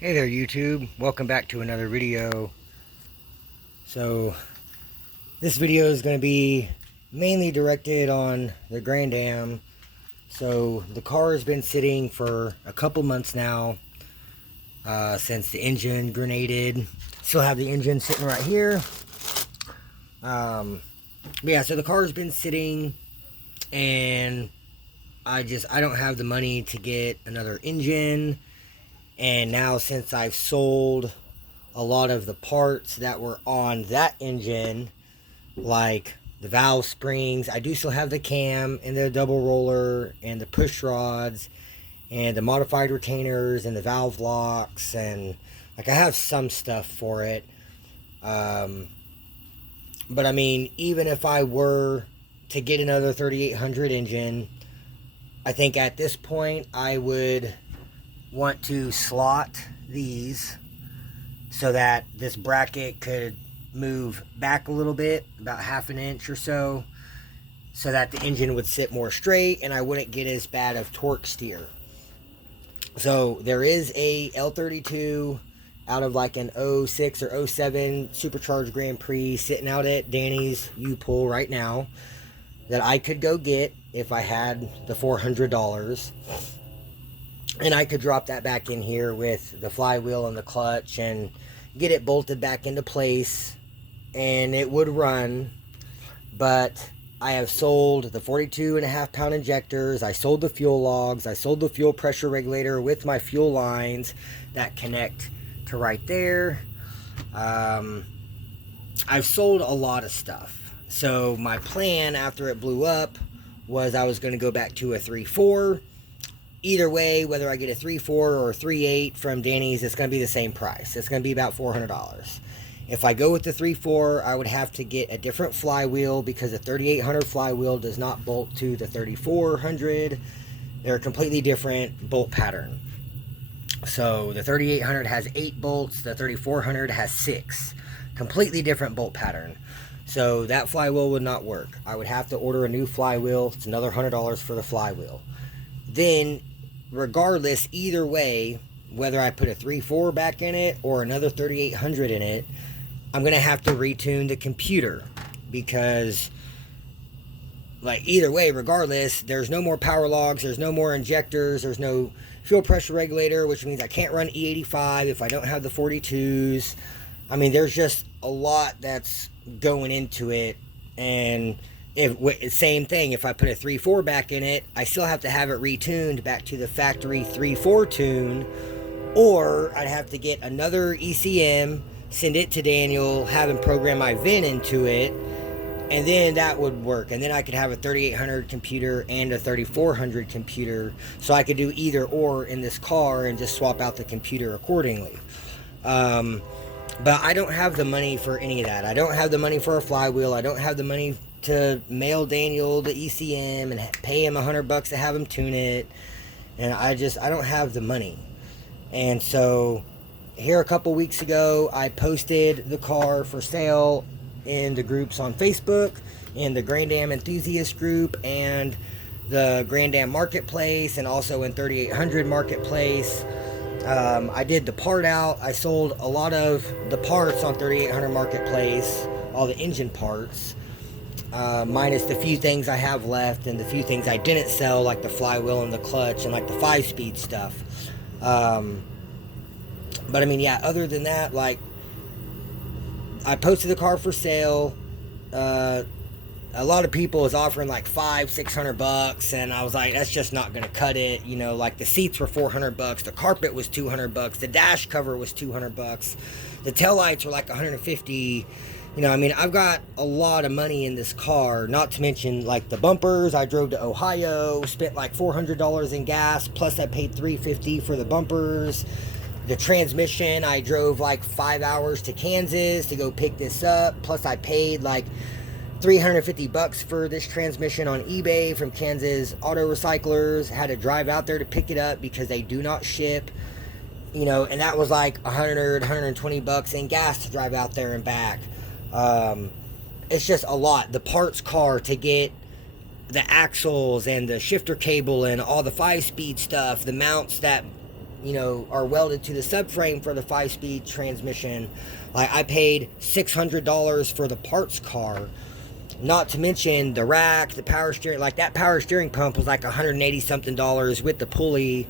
Hey there YouTube, welcome back to another video. So this video is going to be mainly directed on the Grand Am. So the car has been sitting for a couple months now, since the engine grenaded. Still have the engine sitting right here. Yeah, so the car has been sitting, and I don't have the money to get another engine. And now, since I've sold a lot of the parts that were on that engine, like the valve springs, I do still have the cam and the double roller and the push rods and the modified retainers and the valve locks, and like I have some stuff for it. But I mean, even if I were to get another 3800 engine, I think at this point I would want to slot these so that this bracket could move back a little bit, about half an inch or so that the engine would sit more straight and I wouldn't get as bad of torque steer. So there is a L32 out of like an 06 or 07 supercharged Grand Prix sitting out at Danny's U-Pull right now that I could go get if I had the $400. And I could drop that back in here with the flywheel and the clutch and get it bolted back into place, and it would run. But I have sold the 42.5 pound injectors. I sold the fuel logs. I sold the fuel pressure regulator with my fuel lines that connect to right there. I've sold a lot of stuff. So my plan after it blew up was I was going to go back to a 3.4. Either way, whether I get a 3.4 or a 3.8 from Danny's, it's going to be the same price. It's going to be about $400. If I go with the 3.4, I would have to get a different flywheel because the 3800 flywheel does not bolt to the 3400. They're a completely different bolt pattern. So the 3800 has 8 bolts, the 3400 has 6. Completely different bolt pattern. So that flywheel would not work. I would have to order a new flywheel. It's another $100 for the flywheel. Then, regardless, either way, whether I put a 3.4 back in it or another 3800 in it, I'm going to have to retune the computer because, like, either way, regardless, there's no more power logs, there's no more injectors, there's no fuel pressure regulator, which means I can't run E85 if I don't have the 42s. I mean, there's just a lot that's going into it, and same thing, if I put a 3.4 back in it, I still have to have it retuned back to the factory 3.4 tune, or I'd have to get another ECM, send it to Daniel, have him program my VIN into it, and then that would work. And then I could have a 3800 computer and a 3400 computer, so I could do either or in this car and just swap out the computer accordingly. But I don't have the money for any of that. I don't have the money for a flywheel. I don't have the money to mail Daniel the ECM and pay him $100 to have him tune it. And I don't have the money. And so here a couple weeks ago, I posted the car for sale in the groups on Facebook, in the Grand Am Enthusiast group, and the Grand Am Marketplace, and also in 3800 Marketplace. I did the part out. I sold a lot of the parts on 3800 Marketplace, all the engine parts, minus the few things I have left and the few things I didn't sell, like the flywheel and the clutch and like the 5-speed stuff. But I mean, yeah, other than that, like, I posted the car for sale. A lot of people is offering like $500-600, and I was like, that's just not gonna cut it. You know, like the seats were $400, the carpet was $200, the dash cover was $200, the taillights were like $150. You know, I mean, I've got a lot of money in this car, not to mention like the bumpers. I drove to Ohio, spent like $400 in gas, plus I paid $350 for the bumpers. The transmission, I drove like 5 hours to Kansas to go pick this up, plus I paid like $350 for this transmission on eBay from Kansas Auto Recyclers. Had to drive out there to pick it up because they do not ship. You know, and that was like $120 in gas to drive out there and back. It's just a lot. The parts car to get the axles and the shifter cable and all the 5-speed stuff, the mounts that are welded to the subframe for the 5-speed transmission. Like, I paid $600 for the parts car, not to mention the rack, the power steering. Like, that power steering pump was like $180 something with the pulley,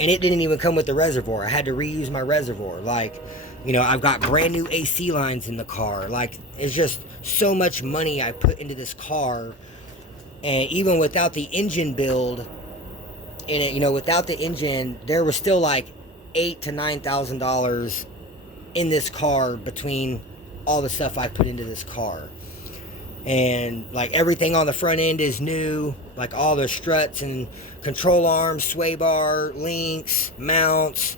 and it didn't even come with the reservoir. I had to reuse my reservoir. Like, I've got brand new AC lines in the car. Like, it's just so much money I put into this car. And even without the engine build in it, without the engine, there was still like $8,000 to $9,000 in this car between all the stuff I put into this car. And like, everything on the front end is new, like all the struts and control arms, sway bar, links, mounts,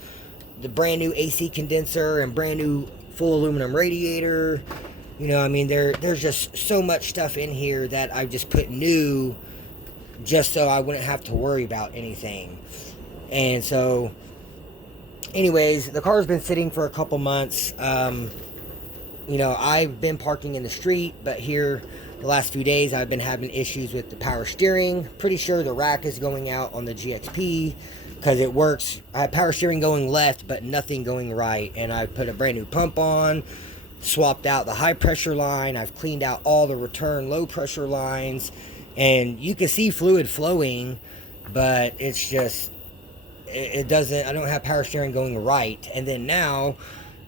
the brand new AC condenser and brand new full aluminum radiator. There's just so much stuff in here that I just put new just so I wouldn't have to worry about anything. And so, anyways, the car's been sitting for a couple months. I've been parking in the street, but here the last few days I've been having issues with the power steering. Pretty sure the rack is going out on the GXP because it works. I have power steering going left, but nothing going right. And I put a brand new pump on, swapped out the high pressure line. I've cleaned out all the return low pressure lines, and you can see fluid flowing, but it's just, it doesn't, I don't have power steering going right. And then now,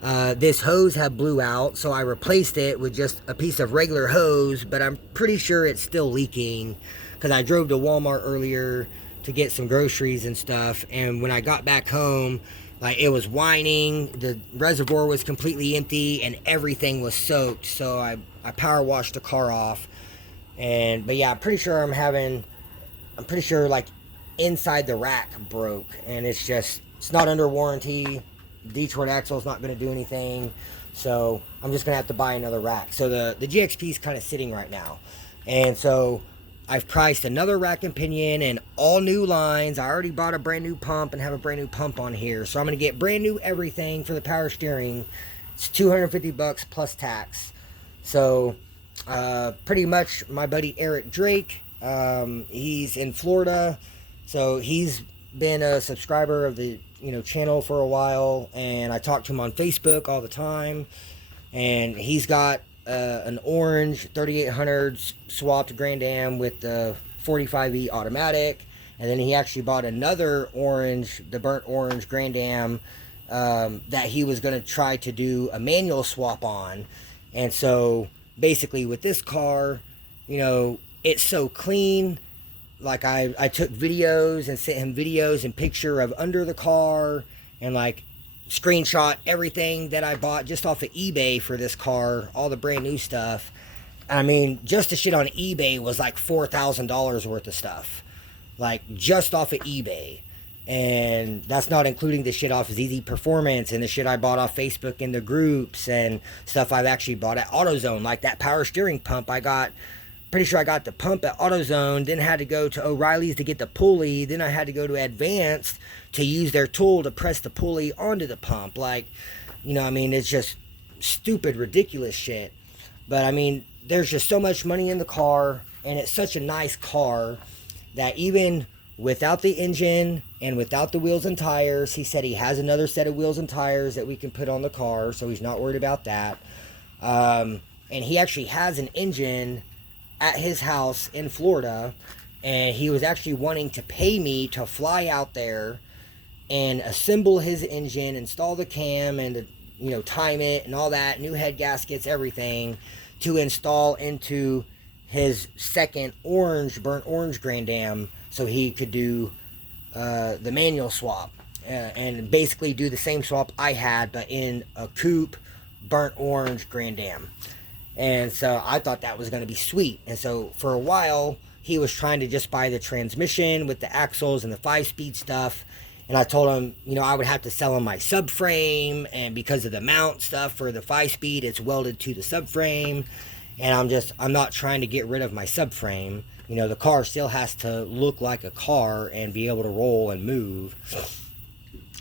this hose had blew out, so I replaced it with just a piece of regular hose, but I'm pretty sure it's still leaking because I drove to Walmart earlier to get some groceries and stuff, and when I got back home, like, it was whining, the reservoir was completely empty, and everything was soaked, so I power washed the car off. But yeah, I'm pretty sure like inside the rack broke, and it's not under warranty. Detroit axle is not going to do anything, so I'm just going to have to buy another rack. So the GXP is kind of sitting right now, and so I've priced another rack and pinion and all new lines. I already bought a brand new pump and have a brand new pump on here, so I'm going to get brand new everything for the power steering. It's $250 plus tax. So pretty much my buddy Eric Drake, he's in Florida, so he's been a subscriber of the channel for a while, and I talk to him on Facebook all the time, and he's got an orange 3800 swapped Grand Am with the 45E automatic, and then he actually bought another orange, the burnt orange Grand Am, that he was going to try to do a manual swap on. And so basically with this car, it's so clean. Like, I took videos and sent him videos and picture of under the car, and like screenshot everything that I bought just off of eBay for this car, all the brand new stuff. I mean, just the shit on eBay was like $4,000 worth of stuff, like just off of eBay. And that's not including the shit off of ZZ Performance and the shit I bought off Facebook in the groups and stuff I've actually bought at AutoZone, like that power steering pump I got. Pretty sure I got the pump at AutoZone, then had to go to O'Reilly's to get the pulley, then I had to go to Advanced to use their tool to press the pulley onto the pump. Like, it's just stupid, ridiculous shit. But there's just so much money in the car, and it's such a nice car that even without the engine and without the wheels and tires, he said he has another set of wheels and tires that we can put on the car, so he's not worried about that. And he actually has an engine at his house in Florida, and he was actually wanting to pay me to fly out there and assemble his engine, install the cam, and time it and all that, new head gaskets, everything, to install into his second burnt orange Grand Am, so he could do the manual swap and basically do the same swap I had, but in a coupe burnt orange Grand Am. And so I thought that was going to be sweet. And so for a while, he was trying to just buy the transmission with the axles and the 5-speed stuff. And I told him, I would have to sell him my subframe. And because of the mount stuff for the 5-speed, it's welded to the subframe. And I'm not trying to get rid of my subframe. The car still has to look like a car and be able to roll and move.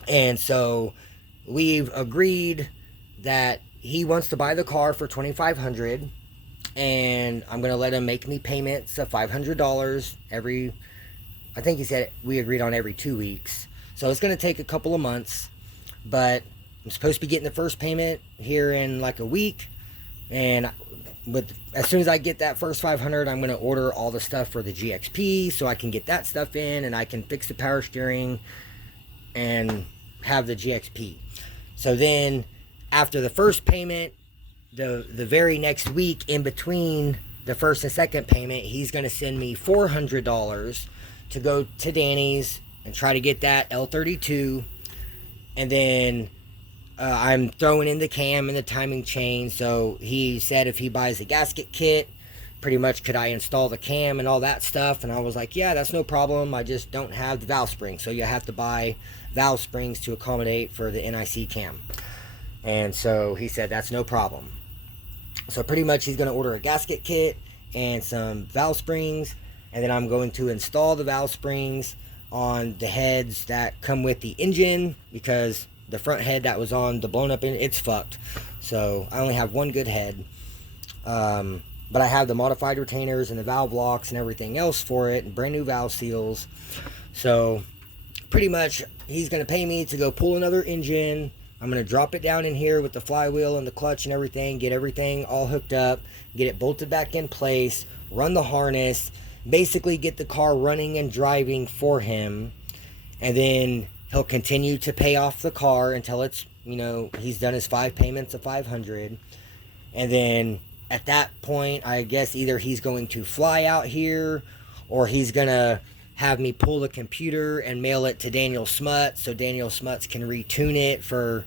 And so we've agreed that he wants to buy the car for $2,500, and I'm going to let him make me payments of $500 every, I think he said we agreed on every 2 weeks. So it's going to take a couple of months, but I'm supposed to be getting the first payment here in like a week. And as soon as I get that first 500, I'm going to order all the stuff for the GXP so I can get that stuff in and I can fix the power steering and have the GXP. So then after the first payment, the very next week in between the first and second payment, he's going to send me $400 to go to Danny's and try to get that L32. And then I'm throwing in the cam and the timing chain. So he said if he buys a gasket kit, pretty much could I install the cam and all that stuff. And I was like, yeah, that's no problem. I just don't have the valve springs. So you have to buy valve springs to accommodate for the NIC cam. And so he said that's no problem. So pretty much he's going to order a gasket kit and some valve springs. And then I'm going to install the valve springs on the heads that come with the engine, because the front head that was on the blown up engine, it's fucked. So I only have one good head. But I have the modified retainers and the valve locks and everything else for it, and brand new valve seals. So pretty much he's going to pay me to go pull another engine. I'm going to drop it down in here with the flywheel and the clutch and everything, get everything all hooked up, get it bolted back in place, run the harness, basically get the car running and driving for him. And then he'll continue to pay off the car until it's, he's done his 5 payments of 500. And then at that point, I guess either he's going to fly out here or he's going to have me pull the computer and mail it to Daniel Smuts so Daniel Smuts can retune it for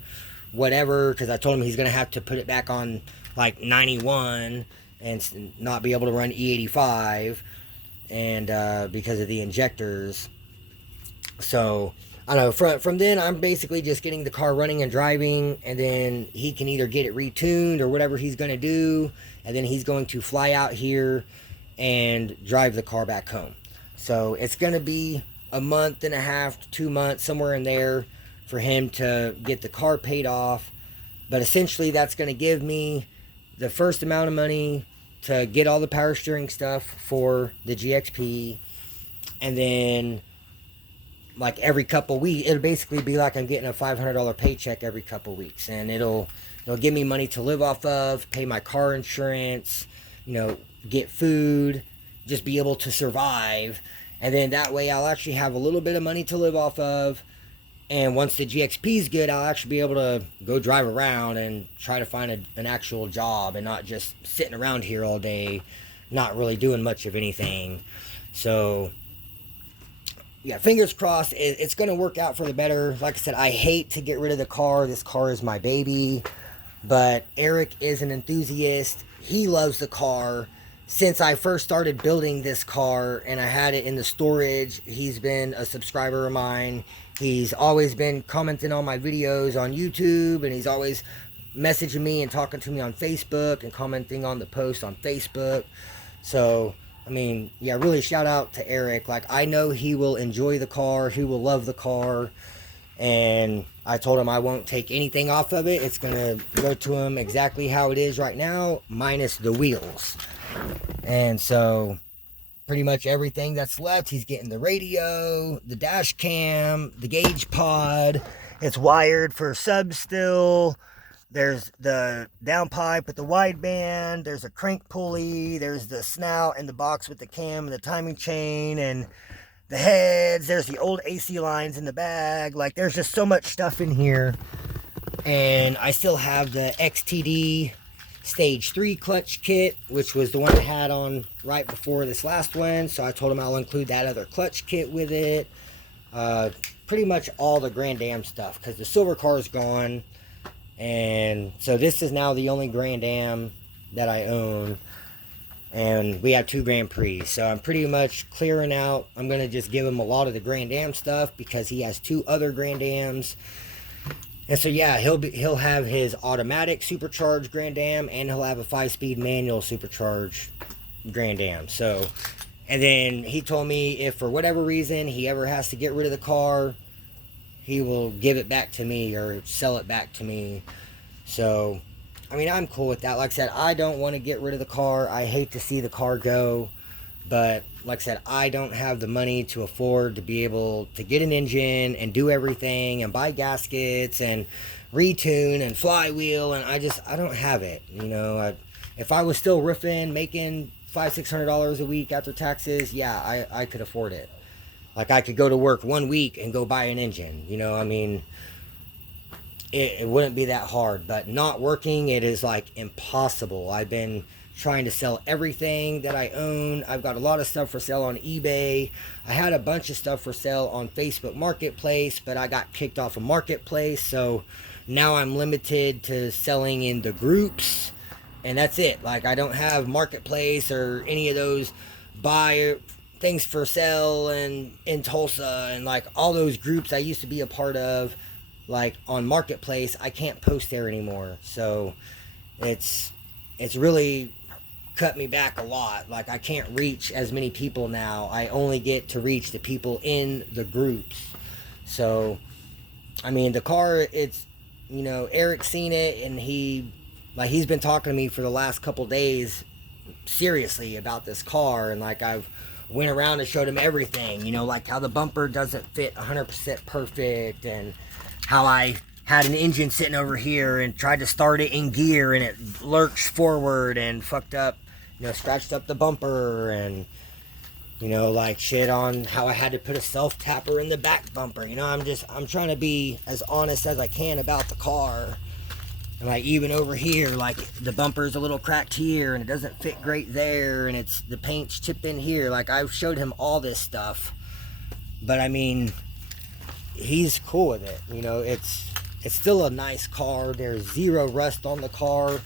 whatever, because I told him he's going to have to put it back on like 91 and not be able to run E85 and because of the injectors. So I don't know, from then I'm basically just getting the car running and driving, and then he can either get it retuned or whatever he's going to do, and then he's going to fly out here and drive the car back home. So it's going to be a month and a half to 2 months, somewhere in there, for him to get the car paid off. But essentially that's going to give me the first amount of money to get all the power steering stuff for the GXP. And then like every couple weeks, it'll basically be like I'm getting a $500 paycheck every couple weeks. And it'll give me money to live off of, pay my car insurance, get food, just be able to survive. And then that way I'll actually have a little bit of money to live off of. And once the GXP is good, I'll actually be able to go drive around and try to find an actual job and not just sitting around here all day, not really doing much of anything. So yeah, fingers crossed, it's going to work out for the better. Like I said, I hate to get rid of the car. This car is my baby. But Eric is an enthusiast. He loves the car. Since I first started building this car and I had it in the storage, he's been a subscriber of mine. He's always been commenting on my videos on YouTube, and he's always messaging me and talking to me on Facebook and commenting on the post on Facebook. So, I mean, yeah, really shout out to Eric. Like, I know he will enjoy the car. He will love the car. And I told him I won't take anything off of it. It's going to go to him exactly how it is right now, minus the wheels. And so pretty much everything that's left, he's getting the radio, the dash cam, the gauge pod. It's wired for sub still. There's the downpipe with the wideband. There's a crank pulley. There's the snout and the box with the cam and the timing chain and the heads. There's the old AC lines in the bag. Like, there's just so much stuff in here. And I still have the XTD Stage 3 clutch kit, which was the one I had on right before this last one. So I told him I'll include that other clutch kit with it. Pretty much all the Grand Am stuff, because the silver car is gone. And so this is now the only Grand Am that I own. And we have 2 Grand Prix. So I'm pretty much clearing out. I'm going to just give him a lot of the Grand Am stuff because he has 2 other Grand Ams. And so yeah, he'll have his automatic supercharged Grand Am, and he'll have a 5-speed manual supercharged Grand Am. So, and then he told me if for whatever reason he ever has to get rid of the car, he will give it back to me or sell it back to me. So, I mean, I'm cool with that. Like I said, I don't want to get rid of the car. I hate to see the car go. But like I said, I don't have the money to afford to be able to get an engine and do everything and buy gaskets and retune and flywheel, and I don't have it. If I was still riffing, making $500-600 a week after taxes, yeah, I could afford it. Like, I could go to work 1 week and go buy an engine. It wouldn't be that hard. But not working, it is like impossible. I've been trying to sell everything that I own. I've got a lot of stuff for sale on eBay. I had a bunch of stuff for sale on Facebook Marketplace, but I got kicked off of Marketplace, so now I'm limited to selling in the groups, and that's it. Like, I don't have Marketplace or any of those buy things for sale and in Tulsa and like all those groups I used to be a part of, like on Marketplace. I can't post there anymore, so it's really cut me back a lot. Like, I can't reach as many people now. I only get to reach the people in the groups. So the car, it's Eric's seen it, and he's been talking to me for the last couple days seriously about this car, and like I've went around and showed him everything, like how the bumper doesn't fit 100% perfect, and how I had an engine sitting over here and tried to start it in gear and it lurched forward and fucked up, scratched up the bumper, and like shit on how I had to put a self tapper in the back bumper. I'm trying to be as honest as I can about the car. And like, even over here, like the bumper's a little cracked here and it doesn't fit great there, and the paint's chipped in here. Like, I've showed him all this stuff, but he's cool with it. It's still a nice car. There's zero rust on the car,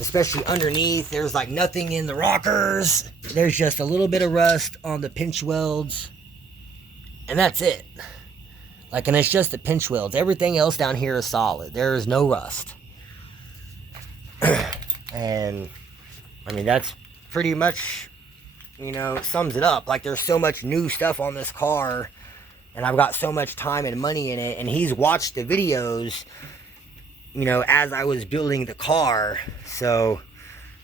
especially underneath. There's like nothing in the rockers. There's just a little bit of rust on the pinch welds, and that's it. Like, and it's just the pinch welds. Everything else down here is solid. There is no rust. And that's pretty much sums it up. Like, there's so much new stuff on this car, and I've got so much time and money in it, and he's watched the videos as I was building the car. So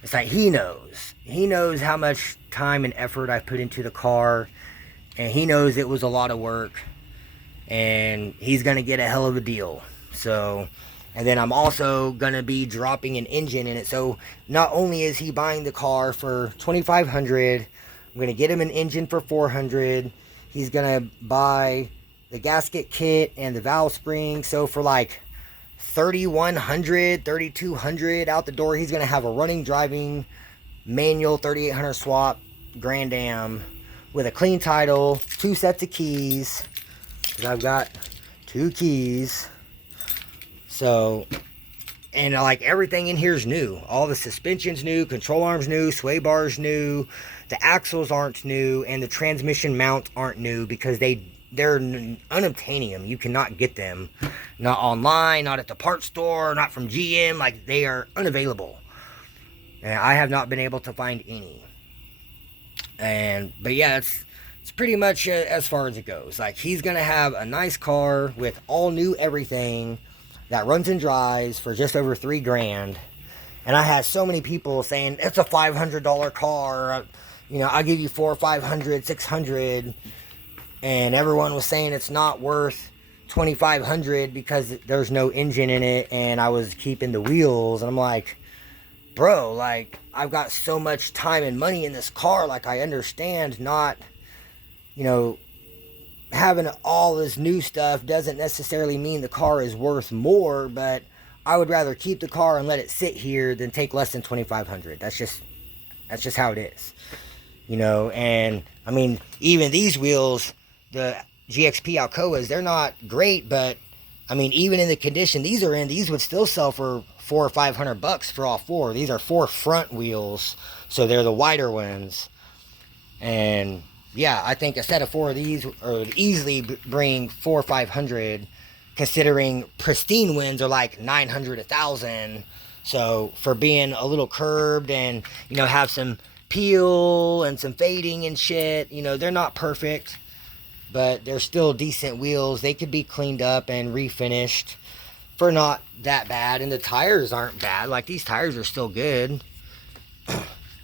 it's like, he knows how much time and effort I put into the car, and he knows it was a lot of work, and he's gonna get a hell of a deal. So, and then I'm also gonna be dropping an engine in it. So not only is he buying the car for $2,500, I'm gonna get him an engine for $400. He's gonna buy the gasket kit and the valve spring. So for like $3,100, $3,200 out the door, he's gonna have a running, driving, manual 3800 swap Grand Am with a clean title, 2 sets of keys, because I've got 2 keys. So, and like everything in here is new. All the suspension's new, control arm's new, sway bar's new, the axles aren't new, and the transmission mounts aren't new because they're unobtainium. You cannot get them. Not online, not at the parts store, not from GM. Like, they are unavailable. And I have not been able to find any. But yeah, it's pretty much as far as it goes. Like, he's going to have a nice car with all new everything that runs and drives for just over $3,000. And I had so many people saying, it's a $500 car. I'll give you $400, $500, $600. And everyone was saying it's not worth $2,500 because there's no engine in it, and I was keeping the wheels. And I'm like, bro, like, I've got so much time and money in this car. Like, I understand not, having all this new stuff doesn't necessarily mean the car is worth more, but I would rather keep the car and let it sit here than take less than $2,500. That's just how it is. And even these wheels, the GXP Alcoas, they're not great, but even in the condition these are in, these would still sell for $400 or $500 for all 4. These are 4 front wheels, so they're the wider ones. And yeah, I think a set of 4 of these would easily bring $400 or $500, considering pristine winds are like $900, $1,000. So for being a little curbed and have some peel and some fading and shit, they're not perfect, but they're still decent wheels. They could be cleaned up and refinished for not that bad, and the tires aren't bad. Like, these tires are still good.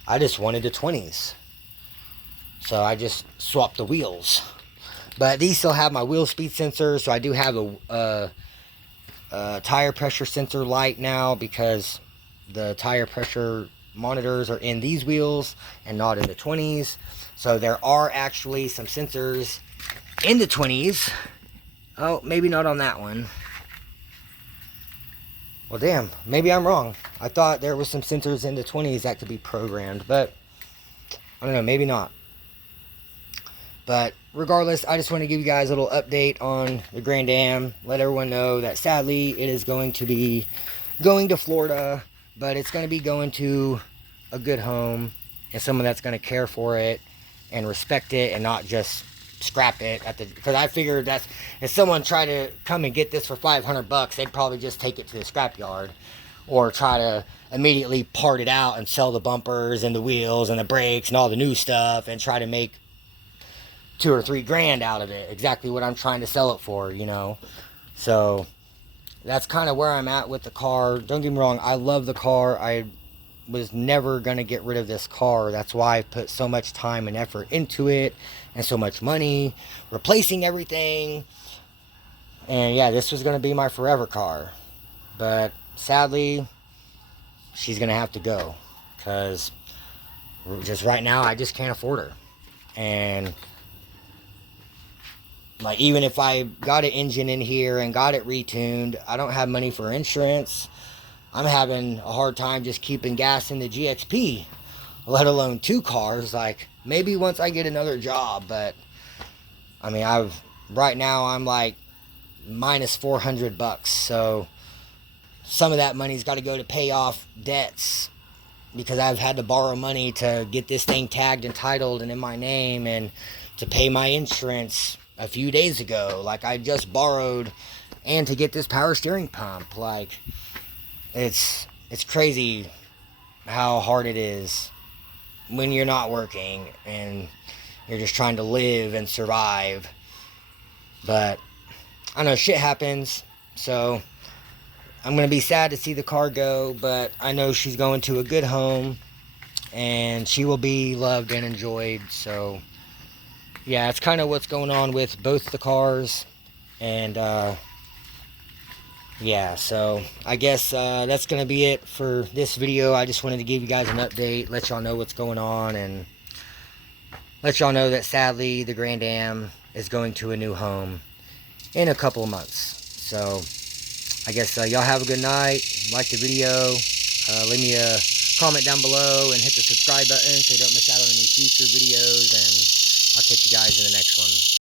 I just wanted the 20s. So I just swapped the wheels. But these still have my wheel speed sensor, so I do have a tire pressure sensor light now, because the tire pressure monitors are in these wheels and not in the 20s. So there are actually some sensors in the 20s. Oh, maybe not on that one. Well, damn, maybe I'm wrong. I thought there was some sensors in the 20s that could be programmed, but I don't know, maybe not. But regardless, I just want to give you guys a little update on the Grand Am. Let everyone know that sadly it is going to be going to Florida, but it's going to be going to a good home and someone that's going to care for it and respect it and not just scrap it at the, because I figured that if someone tried to come and get this for $500, they'd probably just take it to the scrap yard or try to immediately part it out and sell the bumpers and the wheels and the brakes and all the new stuff and try to make $2 or $3 grand out of it. Exactly what I'm trying to sell it for, you know. So that's kind of where I'm at with the car. Don't get me wrong, I love the car. I was never going to get rid of this car. That's why I put so much time and effort into it and so much money replacing everything. And yeah, this was going to be my forever car. But sadly, she's going to have to go, because just right now I just can't afford her. And like, even if I got an engine in here and got it retuned, I don't have money for insurance. I'm having a hard time just keeping gas in the GXP, let alone 2 cars. Like, maybe once I get another job, but I mean, right now I'm like minus $400. So some of that money's got to go to pay off debts, because I've had to borrow money to get this thing tagged and titled and in my name, and to pay my insurance a few days ago. Like, I just borrowed, and to get this power steering pump. Like, it's crazy how hard it is when you're not working and you're just trying to live and survive. But I know shit happens, so I'm going to be sad to see the car go, but I know she's going to a good home and she will be loved and enjoyed. So yeah, that's kind of what's going on with both the cars. And yeah, so I guess that's going to be it for this video. I just wanted to give you guys an update, let y'all know what's going on, and let y'all know that sadly the Grand Am is going to a new home in a couple of months. So I guess y'all have a good night. Like the video. Leave me a comment down below and hit the subscribe button so you don't miss out on any future videos. And I'll catch you guys in the next one.